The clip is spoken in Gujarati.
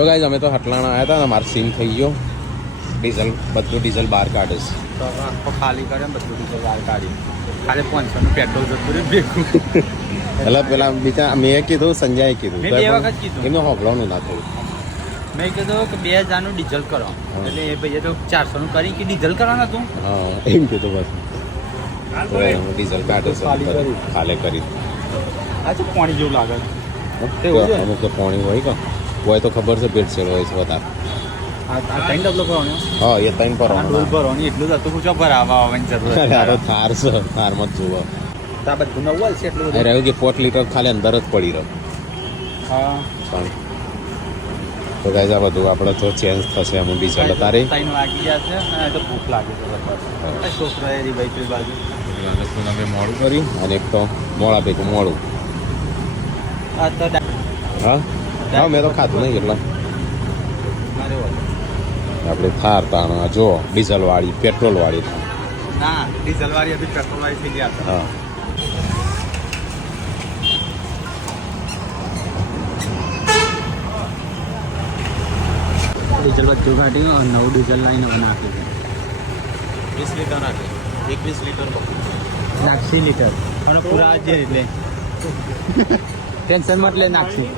તો ગાઈઝ અમે તો હટલાણા આવ્યા હતા ને મારો સીન થઈ ગયો ડીઝલ બધું ડીઝલ બહાર કાઢે છે તો હવે આખો ખાલી કરે ને બધું ડીઝલ બહાર કાઢી ખાલી 500 નું પેટ્રોલ જતું રહ્યું ભેગું એટલે પેલા બીજા મેં કીધું સંજયે કીધું મેં બે વખત કીધું. એમનું હોભળવાનું ના થયું મેં કીધું કે 2000 નું ડીઝલ કરો એટલે એ ભાઈએ તો 400 નું કરી કે ડીઝલ કરવાના તું હા એમ કીધું બસ હવે ડીઝલ કાઢે છે ખાલી કરી. ખાલે કરી આ તો પાણી જેવું લાગે અમુક તો પાણી હોય કે હોય તો ખબર છે ભેળસેળ હોય છે વધારે આ ત્રણ ડબલો ભરવાનો હા એ ત્રણ પર ભરવાની એટલું જ હતું પૂછો ભરાવા આવવાની જરૂર અરે થાર છે થારમાં જ જુઓ તો આ બધું નવું છે એટલું અરે રહ્યું કે 4 લીટર ખાલી અંદર જ પડી રહ્યો હા પાણી તો ગાઈઝ આ બધું આપણે તો ચેન્જ થશે અમુક ડીઝલ તારે 3 વાગી જશે અને તો ભૂખ લાગે છે બરાબર છોકરા એરી ભાઈ બાજુ અમે મોડું કર્યું અને એક તો મોડા ભેગું મોડું આ તો હા હા મેં તો ખાધું નહીં એટલે મારે આપણે થાર તાણ જો ડીઝલ વાળી પેટ્રોલ વાળી ના ડીઝલ વાળી હતી પેટ્રોલ વાળી થઈ ગયા હા ડીઝલ બધું કાઢ્યું નવું ડીઝલ લાઈને હવે નાખ્યું 20 લીટર નાખે 21 લીટર નાખશી લીટર અને પૂરા જે એટલે ટેન્શનમાં એટલે નાખશી